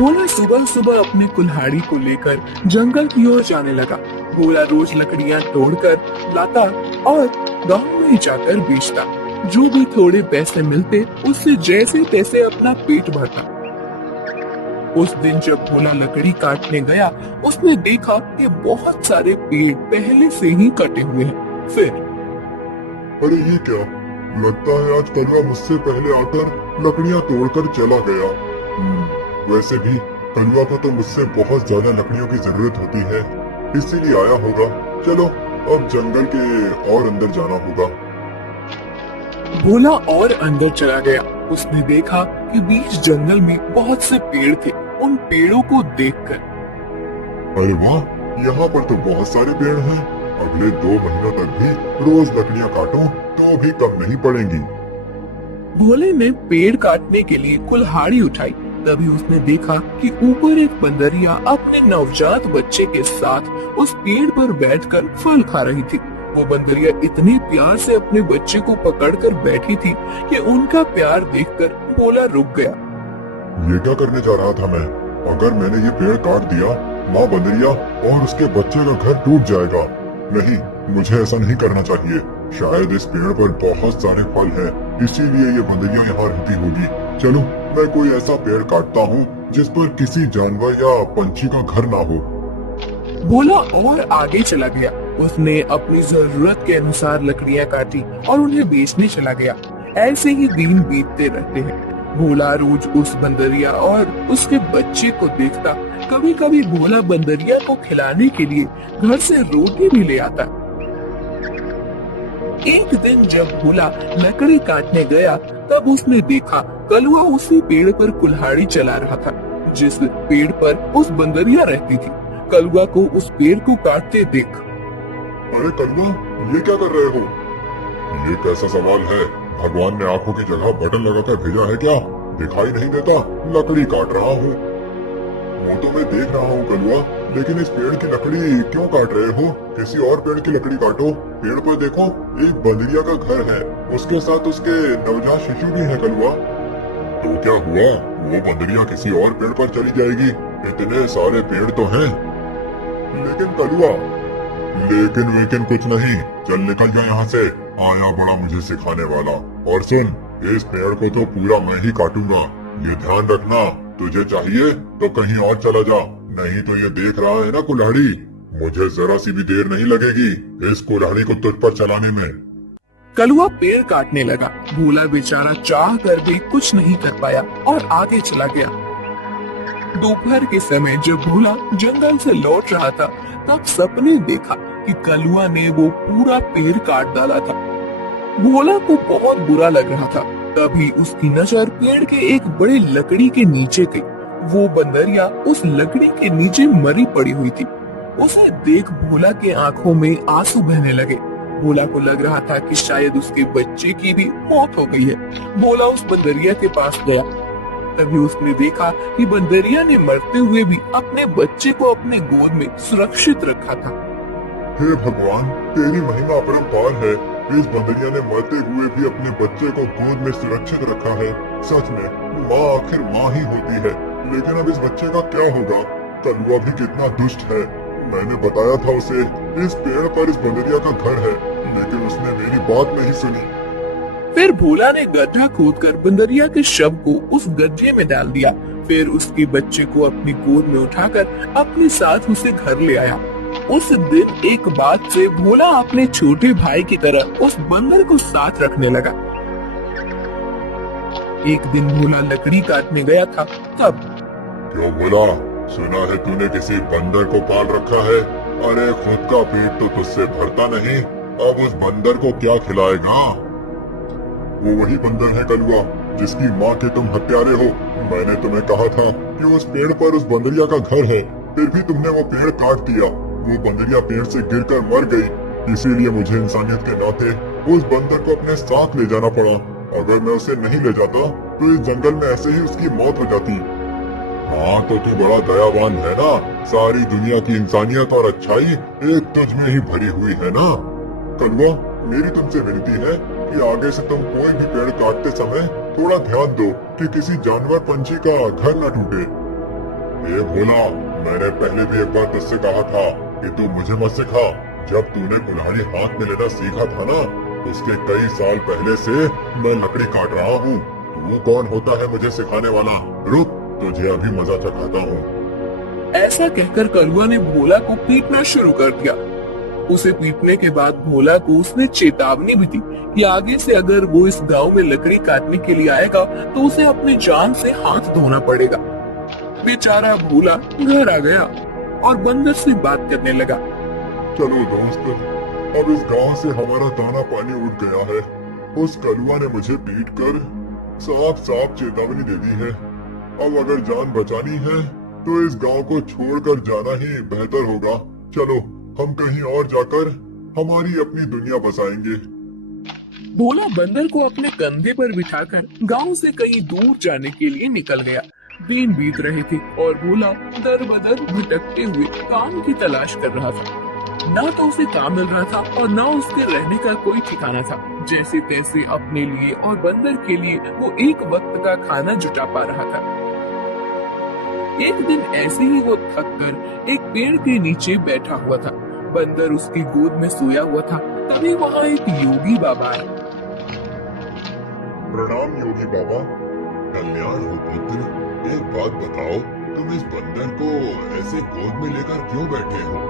भोला सुबह सुबह अपने कुल्हाड़ी को लेकर जंगल की ओर जाने लगा। भोला रोज लकड़ियां तोड़कर लाता और गांव में जाकर बेचता। जो भी थोड़े पैसे मिलते उससे जैसे तैसे अपना पेट भरता। उस दिन जब भोला लकड़ी काटने गया, उसने देखा कि बहुत सारे पेड़ पहले से ही कटे हुए हैं। फिर अरे ये क्या, लगता है आज कलवा मुझसे पहले आकर लकड़ियां तोड़कर चला गया। वैसे भी कलवा को तो मुझसे बहुत ज्यादा लकड़ियों की जरूरत होती है, इसीलिए आया होगा। चलो अब जंगल के और अंदर जाना होगा। भोला और अंदर चला गया। उसने देखा कि बीच जंगल में बहुत से पेड़ थे। उन पेड़ों को देखकर अरे वाह, यहाँ पर तो बहुत सारे पेड़ हैं। अगले 2 महीनों तक भी रोज लकड़ियाँ काटूं तो भी कम नहीं पड़ेंगी। भोले ने पेड़ काटने के लिए कुल्हाड़ी उठाई। तभी उसने देखा कि ऊपर एक बंदरिया अपने नवजात बच्चे के साथ उस पेड़ पर बैठकर फल खा रही थी। वो बंदरिया इतने प्यार से अपने बच्चे को पकड़कर बैठी थी कि उनका प्यार देखकर भोला रुक गया। ये क्या करने जा रहा था मैं? अगर मैंने ये पेड़ काट दिया, माँ बंदरिया और उसके बच्चे का घर टूट जाएगा। नहीं, मुझे ऐसा नहीं करना चाहिए। शायद इस पेड़ पर बहुत सारे फल हैं, इसीलिए ये बंदरिया यहाँ रहती होगी। चलो मैं कोई ऐसा पेड़ काटता हूँ जिस पर किसी जानवर या पंछी का घर ना हो। भोला और आगे चला गया। उसने अपनी जरूरत के अनुसार लकड़ियां काटी और उन्हें बेचने चला गया। ऐसे ही दिन बीतते रहते हैं। भोला रोज उस बंदरिया और उसके बच्चे को देखता। कभी कभी भोला बंदरिया को खिलाने के लिए घर से रोटी भी ले आता। एक दिन जब भोला लकड़ी काटने गया, तब उसने देखा कलवा उसी पेड़ पर कुल्हाड़ी चला रहा था जिस पेड़ पर उस बंदरिया रहती थी। कलवा को उस पेड़ को काटते देख अरे कलवा, ये क्या कर रहे हो? ये कैसा सवाल है? भगवान ने आंखों की जगह बटन लगाकर भेजा है क्या? दिखाई नहीं देता? लकड़ी काट रहा हूँ। वो तो मैं देख रहा हूँ कलवा, लेकिन इस पेड़ की लकड़ी क्यों काट रहे हो? किसी और पेड़ की लकड़ी काटो। पेड़ पर देखो, एक बंदरिया का घर है, उसके साथ उसके नवजात शिशु भी है कलवा। तो क्या हुआ? वो बंदरिया किसी और पेड़ पर चली जाएगी। इतने सारे पेड़ तो हैं। लेकिन कलवा, लेकिन कुछ नहीं। चल निकल जा यहाँ से। आया बड़ा मुझे सिखाने वाला। और सुन, इस पेड़ को तो पूरा मैं ही काटूंगा। ये ध्यान रखना, तुझे चाहिए तो कहीं और चला जा, नहीं तो ये देख रहा है ना कुल्हाड़ी, मुझे जरा सी भी देर नहीं लगेगी इस कुल्हाड़ी को तुझ पर चलाने में। कलवा पेड़ काटने लगा। भोला बेचारा चाह कर भी कुछ नहीं कर पाया और आगे चला गया। दोपहर के समय जब भोला जंगल से लौट रहा था, तब सपने देखा कि कलवा ने वो पूरा पेड़ काट डाला था। भोला को बहुत बुरा लग रहा था। तभी उसकी नजर पेड़ के एक बड़े लकड़ी के नीचे गई। वो बंदरिया उस लकड़ी के नीचे मरी पड़ी हुई थी। उसे देख भोला के आंखों में आंसू बहने लगे। भोला को लग रहा था कि शायद उसके बच्चे की भी मौत हो गई है। भोला उस बंदरिया के पास गया। तभी उसने देखा कि बंदरिया ने मरते हुए भी अपने बच्चे को अपने गोद में सुरक्षित रखा था। हे भगवान, तेरी महिमा अपरंपार है। इस बंदरिया ने मरते हुए भी अपने बच्चे को गोद में सुरक्षित रखा है। सच में माँ आखिर माँ ही होती है। लेकिन अब इस बच्चे का क्या होगा? कलवा भी कितना दुष्ट है। मैंने बताया था उसे इस पेड़ पर इस बंदरिया का घर है, लेकिन उसने मेरी बात नहीं सुनी। फिर भोला ने गड्ढा खोदकर बंदरिया के शव को उस गड्ढे में डाल दिया। फिर उसके बच्चे को अपनी गोद में उठाकर अपने साथ उसे घर ले आया। उस दिन एक बात से भोला अपने छोटे भाई की तरह उस बंदर को साथ रखने लगा। एक दिन भोला लकड़ी काटने गया था, तब क्यों भोला, सुना है तूने किसी बंदर को पाल रखा है? अरे खुद का पेट तो तुझसे भरता नहीं, अब उस बंदर को क्या खिलाएगा? वो वही बंदर है कलवा, जिसकी माँ के तुम हत्यारे हो। मैंने तुम्हें कहा था कि उस पेड़ पर उस बंदरिया का घर है, फिर भी तुमने वो पेड़ काट दिया। वो बंदरिया पेड़ से गिरकर मर गई, इसीलिए मुझे इंसानियत के नाते उस बंदर को अपने साथ ले जाना पड़ा। अगर मैं उसे नहीं ले जाता तो इस जंगल में ऐसे ही उसकी मौत हो जाती। हाँ तो तू बड़ा दयावान है ना, सारी दुनिया की इंसानियत और अच्छाई एक तुझ में ही भरी हुई है ना। कलवा, मेरी तुमसे विनती है कि आगे से तुम कोई भी पेड़ काटते समय थोड़ा ध्यान दो कि किसी जानवर पंछी का घर न टूटे। ए भोला, मैंने पहले भी एक बार तुझसे कहा था कि तू मुझे मत सिखा। जब तूने कुल्हाड़ी हाथ में लेना सीखा था ना, उसके कई साल पहले से मैं लकड़ी काट रहा हूँ। तू कौन होता है मुझे सिखाने वाला? रुक, तुझे अभी मजा चखाता हूँ। ऐसा कहकर कलुआ ने भोला को पीटना शुरू कर दिया। उसे पीटने के बाद भोला को उसने चेतावनी भी दी कि आगे से अगर वो इस गांव में लकड़ी काटने के लिए आएगा तो उसे अपनी जान से हाथ धोना पड़ेगा। बेचारा भोला घर आ गया और बंदर से बात करने लगा। चलो दोस्त, अब इस गांव से हमारा दाना पानी उठ गया है। उस कलुआ ने मुझे पीट कर साफ साफ चेतावनी दे दी है। अब अगर जान बचानी है तो इस गांव को छोड़कर जाना ही बेहतर होगा। चलो, हम कहीं और जाकर हमारी अपनी दुनिया बसाएंगे। भोला बंदर को अपने कंधे पर बिठाकर गांव से कहीं दूर जाने के लिए निकल गया। दिन बीत रहे थे और भोला दर बदर भटकते हुए काम की तलाश कर रहा था। ना तो उसे काम मिल रहा था और ना उसके रहने का कोई ठिकाना था। जैसे तैसे अपने लिए और बंदर के लिए वो एक वक्त का खाना जुटा पा रहा था। एक दिन ऐसे ही वो थक कर एक पेड़ के नीचे बैठा हुआ था। बंदर उसकी गोद में सोया हुआ था। तभी वहाँ एक योगी बाबा आए। प्रणाम योगी बाबा। कल्याण हो पुत्र। एक बात बताओ, तुम इस बंदर को ऐसे गोद में लेकर क्यों बैठे हो?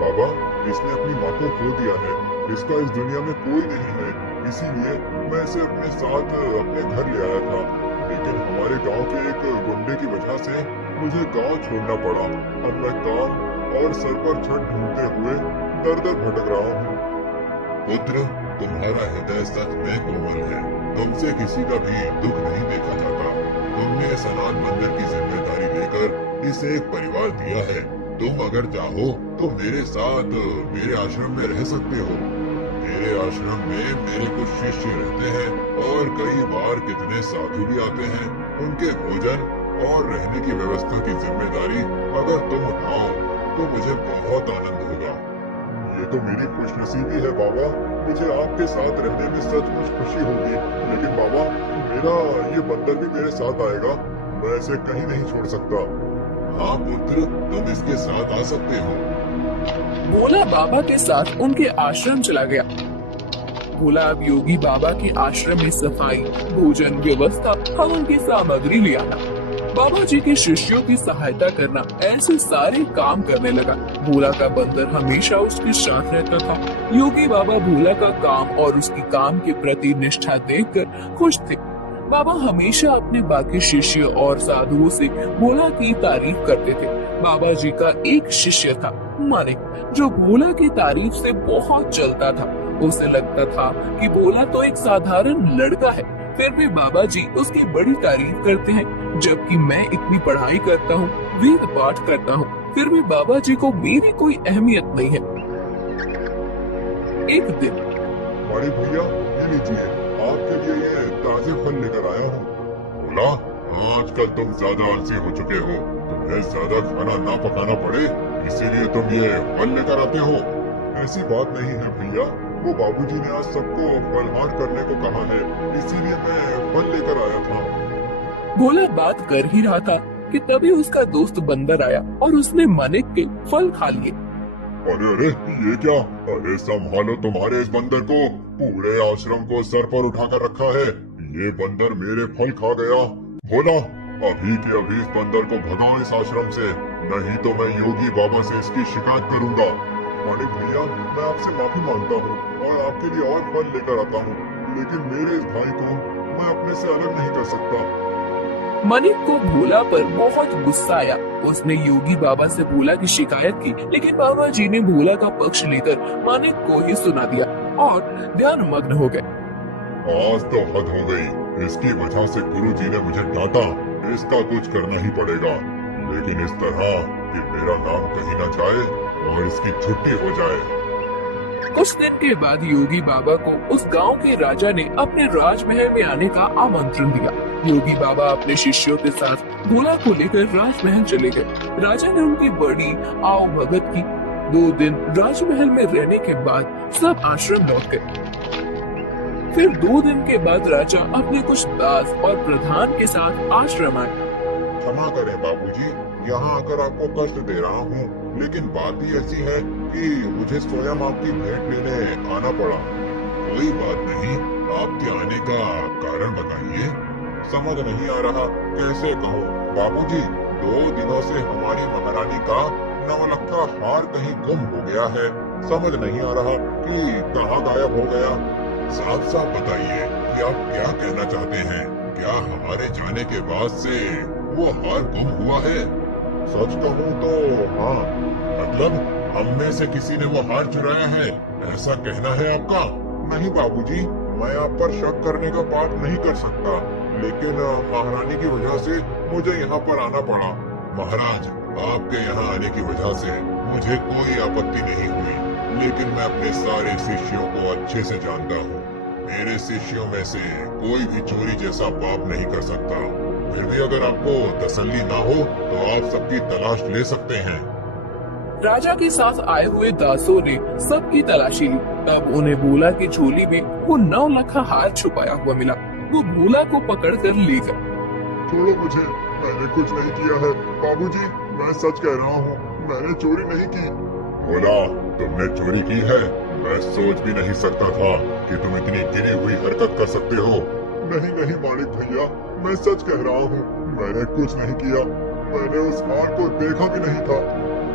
बाबा, इसने अपनी माँ को खो दिया है। इसका इस दुनिया में कोई नहीं है, इसीलिए मैं इसे अपने साथ अपने घर ले आया था। लेकिन हमारे गांव के एक गुंडे की वजह से मुझे गांव छोड़ना पड़ा। अब मैं काम और सर पर छत ढूंढते हुए दर दर भटक रहा हूँ। पुत्र, तुम्हारा हृदय सच में कोमल है। तुमसे किसी का भी दुख नहीं देखा जाता। तुमने इस अनाथ बंदर की जिम्मेदारी लेकर इसे एक परिवार दिया है। तुम अगर चाहो तो मेरे साथ मेरे आश्रम में रह सकते हो। मेरे आश्रम में मेरे कुछ शिष्य रहते हैं और कई बार कितने साधु भी आते हैं। उनके भोजन और रहने की व्यवस्था की जिम्मेदारी अगर तुम उठाओ तो मुझे बहुत आनंद होगा। ये तो मेरी खुशनसीबी है बाबा। मुझे आपके साथ रहने में सचमुच खुशी होगी। लेकिन बाबा, मेरा ये बंदर भी मेरे साथ आएगा। मैं इसे कहीं नहीं छोड़ सकता। हाँ पुत्र, तुम इसके साथ आ सकते हो। भोला बाबा के साथ उनके आश्रम चला गया। भोला अब योगी बाबा के आश्रम में सफाई, भोजन व्यवस्था, हवन की सामग्री ले आना, बाबा जी के शिष्यों की सहायता करना, ऐसे सारे काम करने लगा। भोला का बंदर हमेशा उसके साथ रहता था। योगी बाबा भोला का काम और उसकी काम के प्रति निष्ठा देखकर खुश थे। बाबा हमेशा अपने बाकी शिष्य और साधुओं से भोला की तारीफ करते थे। बाबा जी का एक शिष्य था मानिक, जो भोला की तारीफ से बहुत जलता था। उसे लगता था कि भोला तो एक साधारण लड़का है, फिर भी बाबा जी उसकी बड़ी तारीफ करते हैं। जबकि मैं इतनी पढ़ाई करता हूँ, वेद पाठ करता हूँ, फिर भी बाबा जी को मेरी कोई अहमियत नहीं है। एक दिन, बड़े भैया, ये लीजिए, आपके लिए ये ताजे फल लेकर आया हूँ। बोला, आजकल तुम ज्यादा आलसी हो चुके हो। तुम्हें ज्यादा खाना ना पकाना पड़े, इसीलिए तुम ये फल लेकर आते हो। ऐसी बात नहीं है भैया, वो बाबूजी ने आज सबको फलहार करने को कहा है, इसीलिए मैं फल लेकर आया था। भोला बात कर ही रहा था कि तभी उसका दोस्त बंदर आया और उसने मानिक के फल खा लिए। अरे अरे, ये क्या? अरे संभालो तुम्हारे इस बंदर को। पूरे आश्रम को सर पर उठाकर रखा है। ये बंदर मेरे फल खा गया। भोला, अभी के अभी इस बंदर को भगाओ इस आश्रम से, नहीं तो मैं योगी बाबा से इसकी शिकायत करूंगा। मानिक भैया, मैं आपसे माफी मांगता हूँ और आपके लिए और फल लेकर आता हूँ, लेकिन मेरे इस भाई को मैं अपने से अलग नहीं कर सकता। मानिक को भोला पर बहुत गुस्सा आया। उसने योगी बाबा से भोला की शिकायत की, लेकिन बाबा जी ने भोला का पक्ष लेकर मानिक को ही सुना दिया और ध्यान मग्न हो गए। आज तो हद हो गई। इसकी वजह से गुरुजी ने मुझे डांटा। इसका कुछ करना ही पड़ेगा, लेकिन इस तरह कि मेरा नाम कहीं न जाए और इसकी छुट्टी हो जाए। कुछ दिन के बाद योगी बाबा को उस गांव के राजा ने अपने राजमहल में आने का आमंत्रण दिया। योगी बाबा अपने शिष्यों के साथ भोला को लेकर राजमहल चले गए। राजा ने उनकी बड़ी आओ भगत की। 2 दिन राजमहल में रहने के बाद सब आश्रम लौट गए। फिर 2 दिन के बाद राजा अपने कुछ दास और प्रधान के साथ आश्रम आए। क्षमा करें बाबूजी, यहाँ आकर आपको कष्ट दे रहा हूँ, लेकिन बात ही ऐसी है कि मुझे स्वयं आपकी भेंट लेने आना पड़ा। कोई बात नहीं, आपके आने का कारण बताइए। समझ नहीं आ रहा कैसे कहूँ बाबूजी, 2 दिनों से हमारी महारानी का नवलखा हार कहीं गुम हो गया है। समझ नहीं आ रहा कि कहाँ गायब हो गया। साफ साफ बताइए कि आप क्या कहना चाहते हैं। क्या हमारे जाने के बाद से वो हार गुम हुआ है? सच कहूँ तो हाँ, मतलब हम में से किसी ने वो हार चुराया है, ऐसा कहना है आपका? नहीं बाबूजी, मैं आप पर शक करने का बात नहीं कर सकता, लेकिन महारानी की वजह से मुझे यहाँ पर आना पड़ा। महाराज, आपके यहाँ आने की वजह से मुझे कोई आपत्ति नहीं हुई, लेकिन मैं अपने सारे शिष्यों को अच्छे से जानता हूँ। मेरे शिष्यों में से कोई भी चोरी जैसा पाप नहीं कर सकता। फिर भी अगर आपको तसल्ली ना हो तो आप सबकी तलाश ले सकते हैं। राजा के साथ आए हुए दासों ने सबकी तलाशी ली। तब उन्हें भोला की झोली में वो 9 लाख हार छुपाया हुआ मिला। वो भोला को पकड़कर ले गए। छोड़ो मुझे, मैंने कुछ नहीं किया है बाबूजी, मैं सच कह रहा हूँ, मैंने चोरी नहीं की। भोला, तुमने चोरी की है? मैं सोच भी नहीं सकता था कि तुम इतनी गिरी हुई हरकत कर सकते हो। नहीं नहीं मालिक भैया, मैं सच कह रहा हूँ, मैंने कुछ नहीं किया। मैंने उस हार को देखा भी नहीं था।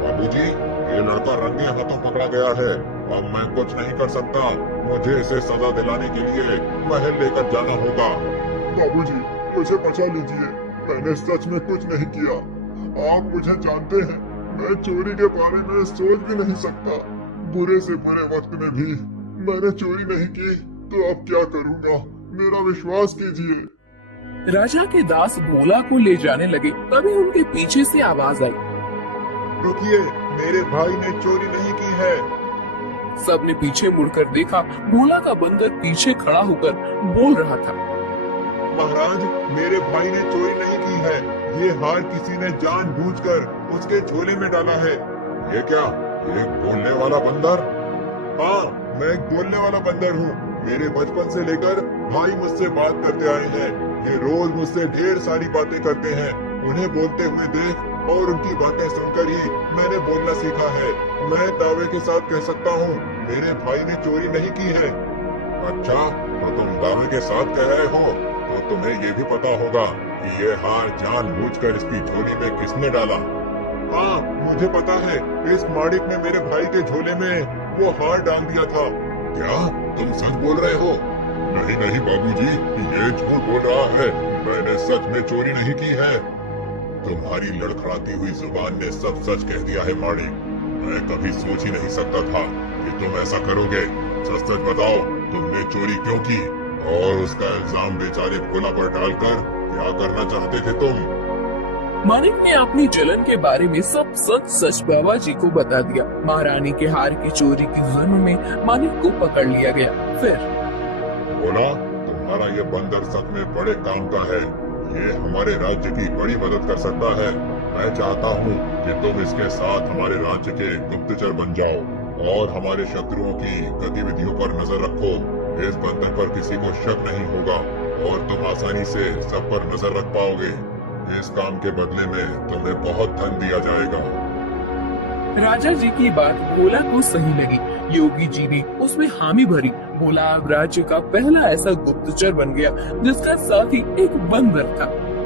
बाबूजी, ये लड़का रंगे हाथों पकड़ा गया है, अब मैं कुछ नहीं कर सकता। मुझे इसे सजा दिलाने के लिए महल लेकर जाना होगा। बाबूजी, मुझे बचा लीजिए, मैंने सच में कुछ नहीं किया। आप मुझे जानते हैं, मैं चोरी के बारे में सोच भी नहीं सकता। बुरे से बुरे वक्त में भी मैंने चोरी नहीं की, तो अब क्या करूँगा, मेरा विश्वास कीजिए। राजा के दास भोला को ले जाने लगे। तभी उनके पीछे से आवाज आई, रुकिए, मेरे भाई ने चोरी नहीं की है। सबने पीछे मुड़कर देखा। भोला का बंदर पीछे खड़ा होकर बोल रहा था, महाराज, मेरे भाई ने चोरी नहीं की है। ये हार किसी ने जानबूझकर उसके झोले में डाला है। ये क्या, एक बोलने वाला बंदर? हाँ, मैं एक बोलने वाला बंदर हूँ। मेरे बचपन से लेकर भाई मुझसे बात करते आए हैं। ये रोज मुझसे ढेर सारी बातें करते हैं। उन्हें बोलते हुए देख और उनकी बातें सुनकर ही मैंने बोलना सीखा है। मैं दावे के साथ कह सकता हूँ, मेरे भाई ने चोरी नहीं की है। अच्छा, तो तुम दावे के साथ कह रहे हो, तो तुम्हें ये भी पता होगा कि ये हार जानबूझकर इसकी झोली में किसने डाला? हाँ, मुझे पता है, इस माड़िक ने मेरे भाई के झोले में वो हार डाल दिया था। क्या तुम सच बोल रहे हो? नहीं नहीं बाबूजी, ये झूठ बोल रहा है, मैंने सच में चोरी नहीं की है। तुम्हारी लड़खड़ाती हुई जुबान ने सब सच कह दिया है माड़िक। मैं कभी सोच ही नहीं सकता था कि तुम ऐसा करोगे। सच सच बताओ, तुमने चोरी क्यों की? और उसका इल्जाम बेचारे भोला पर डालकर क्या करना चाहते थे तुम? मानिक ने अपनी जलन के बारे में सब सच सच बाबा जी को बता दिया। महारानी के हार की चोरी की जुर्म में मानिक को पकड़ लिया गया। फिर भोला, तुम्हारा ये बंदर सच में बड़े काम का है। ये हमारे राज्य की बड़ी मदद कर सकता है। मैं चाहता हूँ कि तुम इसके साथ हमारे राज्य के गुप्तचर बन जाओ और हमारे शत्रुओं की गतिविधियों पर नजर रखो। इस बंदर पर किसी को शक नहीं होगा और तुम आसानी से सब पर नजर रख पाओगे। इस काम के बदले में तुम्हें बहुत धन दिया जाएगा। राजा जी की बात भोला को सही लगी। योगी जी ने उसमें हामी भरी। भोला अब राज्य का पहला ऐसा गुप्तचर बन गया जिसका साथ ही एक बंदर था।